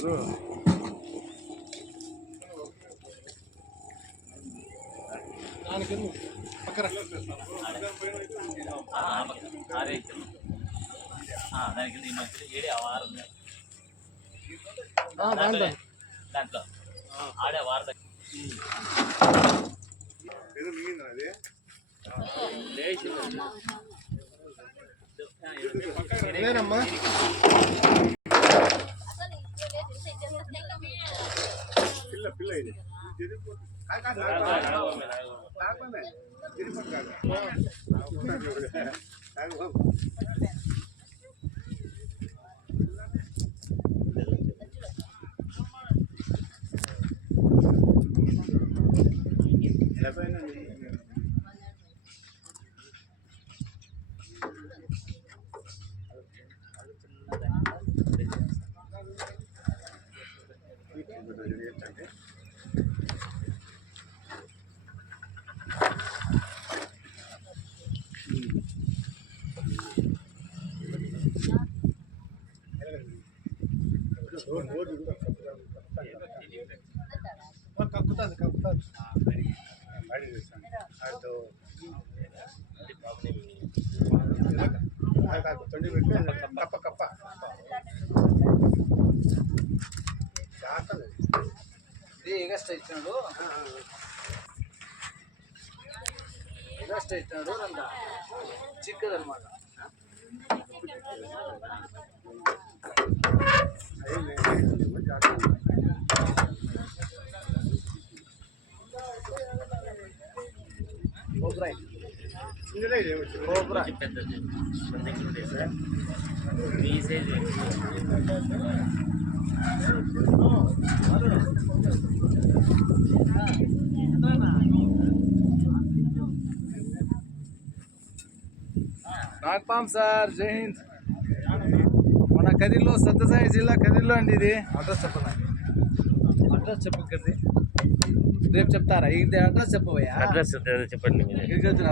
దానికి ఈ మధ్య ఏడే వారం దాంట్లో ఆడే వారం నేనమ్మా పిల్ల పిల్ల ఇది కక్కుతుంది కక్కుతుంది తొండి పెట్టి కప్ప కప్ప ఎగస్ట్ ఇచ్చినాడు ఎగస్ట్ ఇచ్చినాడు అంత చిక్కదనమాట పెద్దది సార్ ఈ సైజ్ నాగపాం సార్ జై హింద్ మన కదిలో సత్యసాయి జిల్లా కదిలో అండి ఇది అడ్రస్ చెప్పనా అడ్రస్ చెప్పకండి రేపు చెప్తారా ఇది అడ్రస్ చెప్పబోయా అడ్రస్ చెప్పండి గిరిజన